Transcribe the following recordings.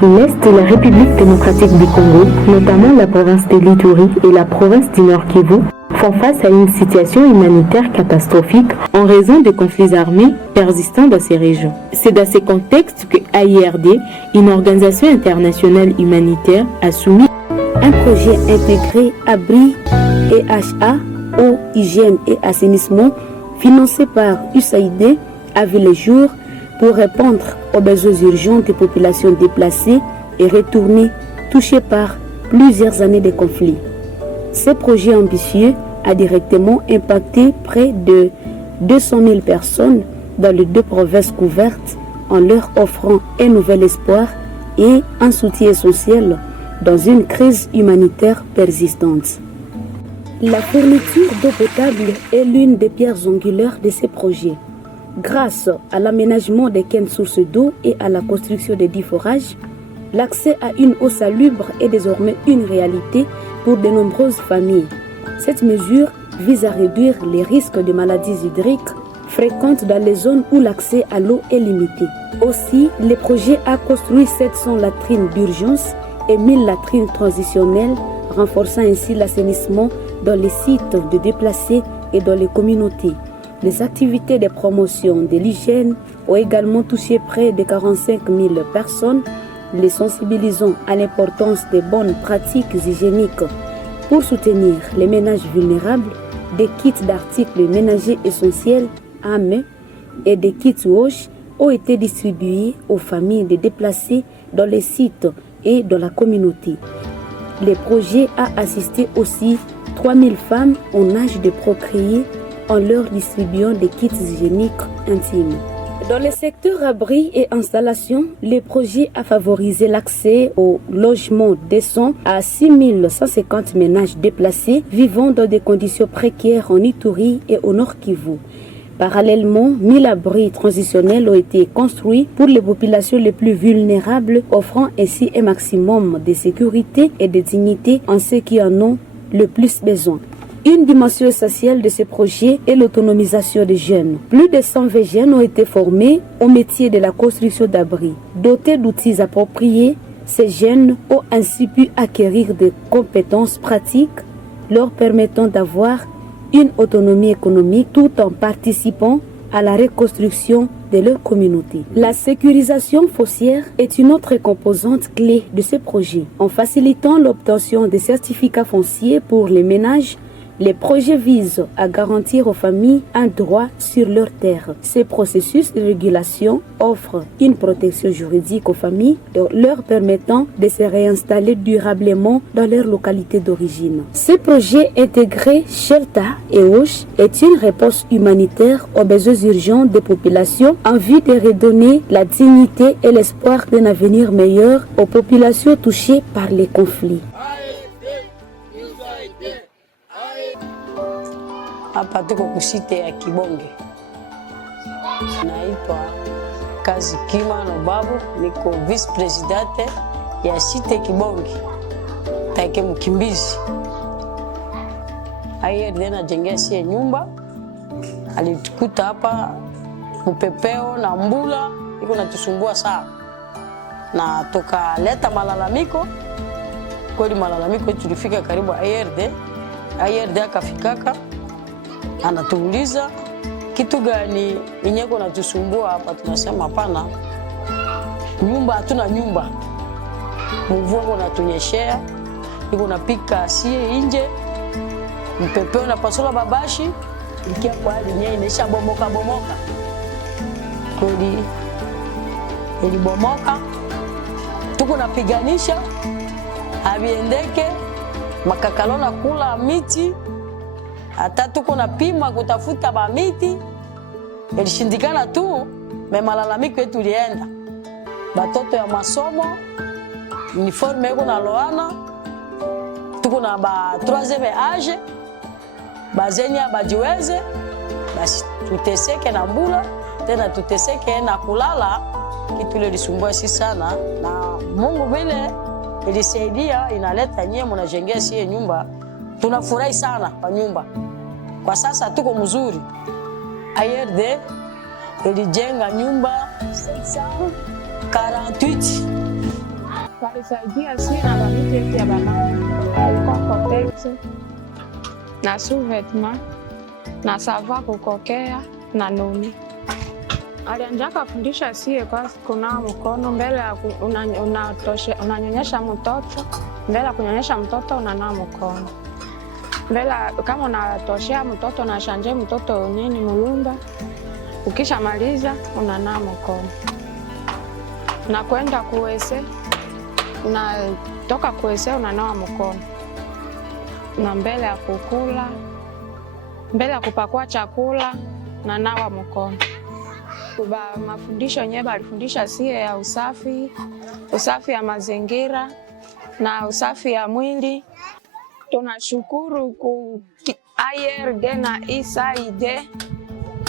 L'Est de la République démocratique du Congo, notamment la province de l'Ituri et la province du Nord Kivu, font face à une situation humanitaire catastrophique en raison des conflits armés persistants dans ces régions. C'est dans ce contexte que AIRD, une organisation internationale humanitaire, a soumis un projet intégré Abri et HA, eau, hygiène et assainissement, financé par USAID, a vu le jour pour répondre aux besoins urgents des populations déplacées et retournées touchées par plusieurs années de conflits. Ce projet ambitieux a directement impacté près de 200 000 personnes dans les 2 provinces couvertes en leur offrant un nouvel espoir et un soutien essentiel dans une crise humanitaire persistante. La fourniture d'eau potable est l'une des pierres angulaires de ces projets. Grâce à l'aménagement des caines sources d'eau et à la construction des 10 forages, l'accès à une eau salubre est désormais une réalité pour de nombreuses familles. Cette mesure vise à réduire les risques de maladies hydriques fréquentes dans les zones où l'accès à l'eau est limité. Aussi, le projet a construit 700 latrines d'urgence et 1000 latrines transitionnelles, renforçant ainsi l'assainissement dans les sites de déplacés et dans les communautés. Les activités de promotion de l'hygiène ont également touché près de 45 000 personnes, les sensibilisant à l'importance des bonnes pratiques hygiéniques. Pour soutenir les ménages vulnérables, des kits d'articles ménagers essentiels, AME, et des kits WASH ont été distribués aux familles des déplacés dans les sites et dans la communauté. Le projet a assisté aussi 3000 femmes en âge de procréer en leur distribuant des kits hygiéniques intimes. Dans le secteur abri et installation, le projet a favorisé l'accès au logement décent à 6150 ménages déplacés vivant dans des conditions précaires en Ituri et au Nord Kivu. Parallèlement, 1000 abris transitionnels ont été construits pour les populations les plus vulnérables, offrant ainsi un maximum de sécurité et de dignité en ceux qui en ont le plus besoin. Une dimension essentielle de ce projet est l'autonomisation des jeunes. Plus de 120 jeunes ont été formés au métier de la construction d'abris. Dotés d'outils appropriés, ces jeunes ont ainsi pu acquérir des compétences pratiques leur permettant d'avoir une autonomie économique tout en participant à la reconstruction de leur communauté. La sécurisation foncière est une autre composante clé de ce projet. En facilitant l'obtention des certificats fonciers pour les ménages, les projets visent à garantir aux familles un droit sur leurs terres. Ces processus de régulation offrent une protection juridique aux familles, leur permettant de se réinstaller durablement dans leur localité d'origine. Ce projet intégré Shelta et WASH est une réponse humanitaire aux besoins urgents des populations en vue de redonner la dignité et l'espoir d'un avenir meilleur aux populations touchées par les conflits. Hapa tuko kusite ya Kibonge, naitwa Kazi Kima Nobabu, niko vice presidente ya site Kibonge take mkimbizi. AIRD najengea sie nyumba, alitukuta hapa mpepeo na mbula iko natusumbua sana, na tukaleta malalamiko. Kweli malalamiko tulifika karibu AIRD akafikaka anatuuliza kitu gani inyeko natusumbua hapa. Tunasema hapana, nyumba hatuna nyumba, mvua unatunyeshea, iko napika sie nje, mpepeo na pasola babashi ikia kwa hali nye inesha bomoka. Kweli ilibomoka, tuko napiganisha abiendeke makakalona kula miti. Hata tuko na pima kutafuta ba miti, ilishindikana tu. Malalamiko yetu ilienda, batoto ya masomo uniforme yako na loana, tuko na ba 3e age bazenya bajiweze, basi tuteseke na mbula tena tuteseke na kulala. Kitu ile lisumbua si sana, na Mungu vile ilisaidia, inaleta nyie mnajengea sie nyumba. Tunafurahi sana kwa nyumba. Kwa sasa tuko mzuri. AIRD ilijenga nyumba 748 Walisaidia sana babitu yetu ya bamama, ilikuwa koteksi na sous-vêtements na sava kukokea na nuni. Alianjaka fundisha sie kwa kunawa mkono mbele ya unanyonyesha mtoto, mbele ya kunyonyesha mtoto unanawa mkono. Mbele kama unatoshea mtoto na shanje mtoto nini mulumba, ukisha maliza unanawa mkono. Na kwenda kuwese na toka kuwese unanawa mkono. Na mbele ya kukula, mbele ya kupakua chakula unanawa mkono. Mafundisho yenyewe alifundisha sie ya usafi ya mazingira na usafi ya mwili. Tunashukuru ku ARD na USAID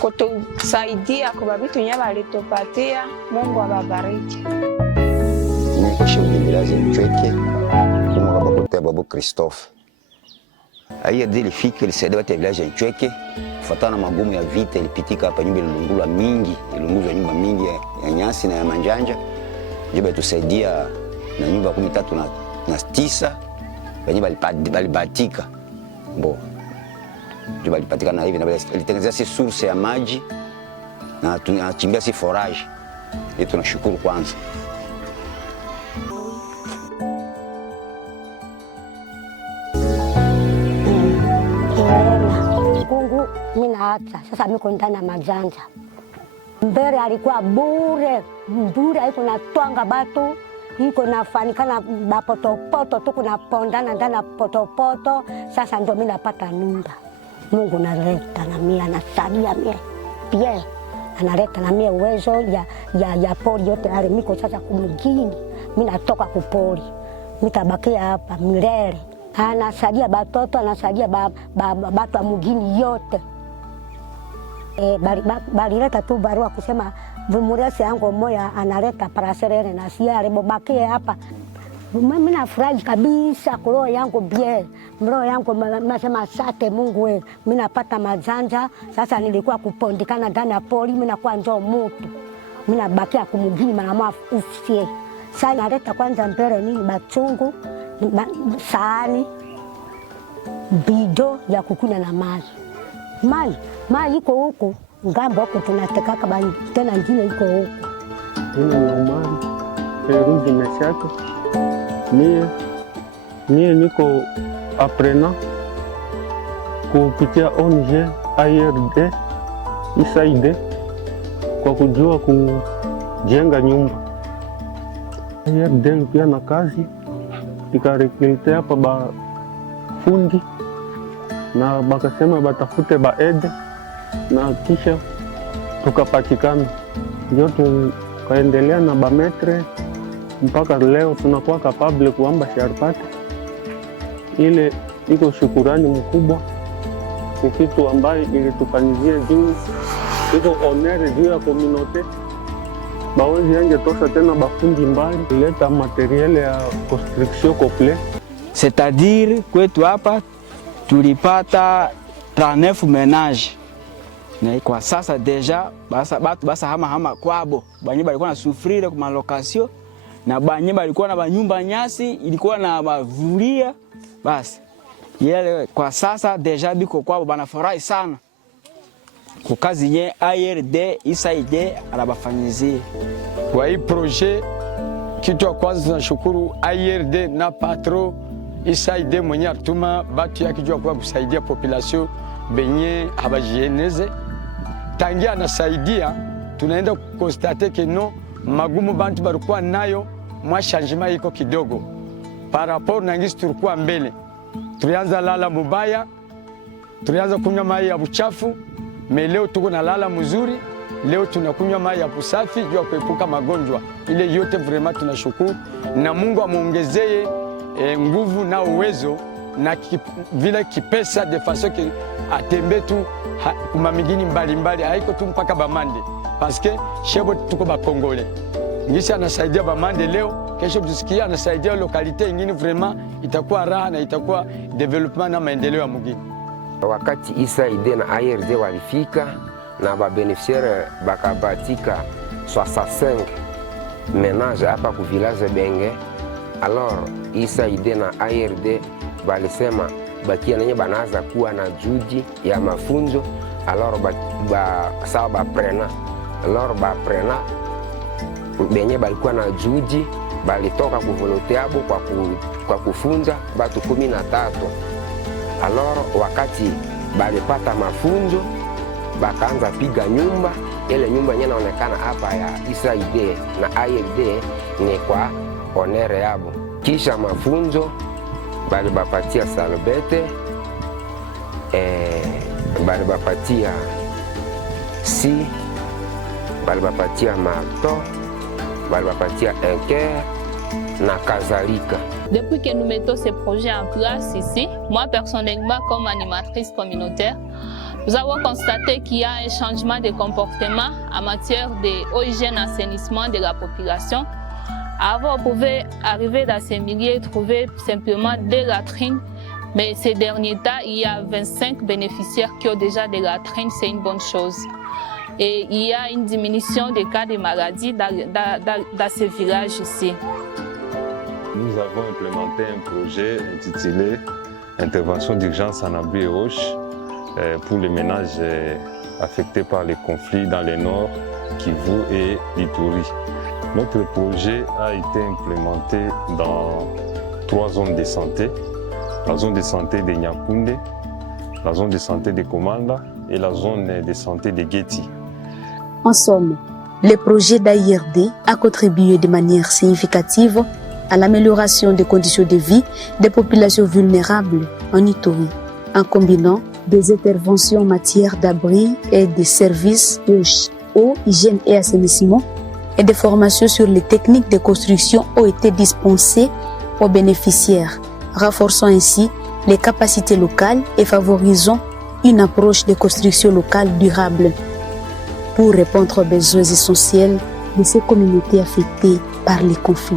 kutusaidia kwa vitu yenyewe alitupatia. Mungu awabariki. Niko chef de village Nchweke, kama baba kote babu Christophe. ARD ilifika ilisaidia watu ya village Nchweke kufuatana na magumu ya vita ilipitika hapa, nyumba ilungulwa mingi, ilunguzwa nyumba mingi ya nyasi na ya manjanja. Nyumba itusaidia na nyumba 13 wenye balibatika mbo ndio balipatikana hivi, na ilitengeneza si source ya maji na tunachimbia si forage. Ndio tunashukuru kwanza. Mungu mimi naacha sasa, mimi ndani ya majanja. Mbele alikuwa bure iko na twanga batu, iko nafanikana bapotopoto tu kuna pondana ndani ya potopoto. Sasa ndio mimi napata nyumba. Mungu naleta na mimi anasaidia mimi. Pia analeta na mimi uwezo ya pori yote ale miko sasa kumjini. Mimi natoka kupori. Nitabakia hapa milele. Anasaidia batoto, anasaidia batu wa mjini yote. Balileta tu barua kusema vumuresi yangu moya analeta paraserere na siare bobakie hapa. Mimi nafurahi kabisa kuroho yangu bie. Mroho yangu nasema asante Mungu wewe. Mimi napata majanja. Sasa nilikuwa kupondikana ndani ya pori, mimi nakuwa njoo mtu. Mimi nabakia kumjini mara moja ufikie. Sasa naleta kwanza mbele nini bachungu, sahani, bido ya kukunywa na maji. Maji iko huko ngambo huko tunatekaka tena ngine iko huko. Ina normali Feruzi Meshaka. Mie niko aprena kupitia ONG ARD USAID kwa kujua kujenga nyumba. ARD pia na kazi ikarekrute hapa ba fundi na bakasema batafute baede na kisha tukapatikana, ndio tukaendelea na bametre mpaka leo tunakuwa kapable kuamba sharpati. Ile iko shukurani mkubwa, ni kitu ambayo ilitufanyizia juu, iko honere juu ya komunote. Bawezi yange tosha tena bafundi mbali ileta materiel ya construction complet. C'est-à-dire kwetu hapa tulipata 39 ménages. Na kwa sasa deja batu basa hama kwabo. Banye balikuwa na sufrire kwa location na banye balikuwa na banyumba nyasi, ilikuwa na mavulia basi. Yele kwa sasa deja biko kwabo banafurahi sana. Kwa kazi yenye ARD USAID anabafanyizia. Kwa hii projet kitu ya kwanza tunashukuru ARD na patro USAID mwenye atuma batu yake jua kwa kusaidia population benye habajieneze. Tangia anasaidia tunaenda kukonstate ke no magumu bantu balikuwa nayo mwa changement iko kidogo. Par rapport na ngisi tulikuwa mbele. Tulianza lala mubaya, tulianza kunywa maji ya buchafu, leo tuko na lala mzuri, leo tunakunywa maji ya kusafi jua kuepuka magonjwa. Ile yote vraiment tunashukuru na Mungu amuongezee nguvu na uwezo na vile kipesa de façon que atembe tu kuma migini mbalimbali, haiko tu mpaka Bamande parce que shebo tuko ba Kongole. Ngisi anasaidia Bamande leo, kesho tusikia anasaidia lokalite nyingine, vraiment itakuwa raha na itakuwa development na maendeleo ya mugini. Wakati USAID na ARD walifika na ba beneficiaire bakabatika 65 ménages hapa ku village Benge, Alors USAID na ARD balisema bakia nenye banaanza kuwa na juhudi ya mafunzo, alors sawa baprena, alors baprena benye balikuwa na juhudi balitoka kuvolonteabo kwa kufunza batu 13. Alors wakati balipata mafunzo bakaanza piga nyumba, ile nyumba yenye inaonekana hapa ya USAID na ARD ni kwa onere yabo. Kisha mafunzo balibapatia salbete, balibapatia si, balibapatia marto, balibapatia enker na kadhalika. Depuis que nous mettons ces projets en place ici, moi personnellement comme animatrice communautaire, nous avons constaté qu'il y a un changement de comportement en matière d'eau, hygiène, assainissement de la population. Avant, on pouvait arriver dans ces milieux et trouver simplement des latrines, mais ces derniers temps, il y a 25 bénéficiaires qui ont déjà des latrines, c'est une bonne chose. Et il y a une diminution des cas de maladies dans ces villages ici. Nous avons implémenté un projet intitulé Intervention d'urgence en abri et roche pour les ménages affectés par les conflits dans le nord, Kivu et Ituri. Notre projet a été implémenté dans 3 zones de santé, la zone de santé de Nyakunde, la zone de santé de Komanda et la zone de santé de Geti. En somme, le projet d'AIRD a contribué de manière significative à l'amélioration des conditions de vie des populations vulnérables en Ituri, en combinant des interventions en matière d'abri et de services de eau, hygiène et assainissement, et des formations sur les techniques de construction ont été dispensées aux bénéficiaires, renforçant ainsi les capacités locales et favorisant une approche de construction locale durable pour répondre aux besoins essentiels de ces communautés affectées par les conflits.